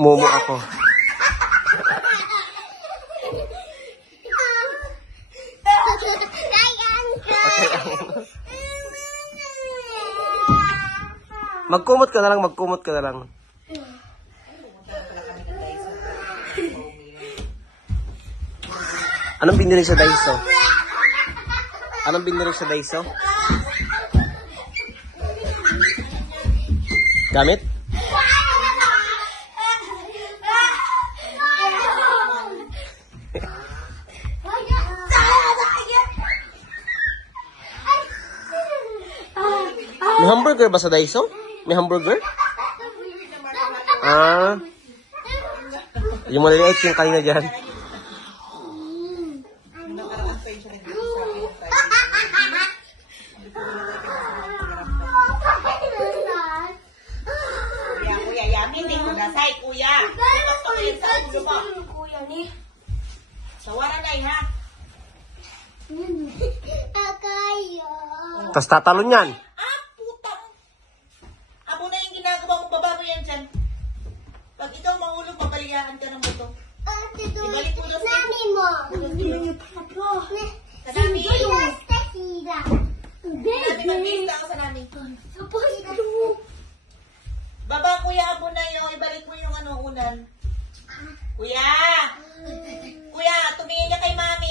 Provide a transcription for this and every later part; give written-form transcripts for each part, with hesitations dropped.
Momo ako. Magkumot ka na lang, magkumot ka na lang. Anong binili sa Daiso? Anong binili sa Daiso? Gamit? May hamburger ba sa Daiso? May hamburger? Ah. Yung maliliit yung kanina dyan. Kuya, yamin din ko dasay, kuya. Ito ko kayo sa ulo mo. Kuya ni. Sawaran na ha. Akayo. Tapos tatalon yan. Ah, putang. Abo na yung ginagawa mo, babago yan dyan. Pag ikaw mahulog, papaligaan ka ng buto. Ibalik mo daw sa Nani mo. Kadami. Baby. Kadami, magbihita ako sa namin. Baba, kuya, abo na yun. Ibalik mo yung ano, unan. Kuya! Kuya, tumingin ka kay mami.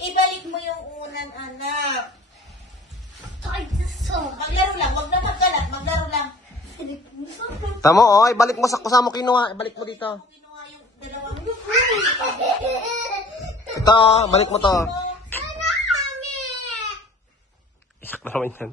Ibalik mo yung unan, anak. Maglaro lang, wag na magkalat, maglaro lang. Tamo, oh, ibalik mo sa kusama mo kinuha. Ibalik mo dito. Kinuha yung dalawang. Ito, balik mo to. Iyak na naman yan.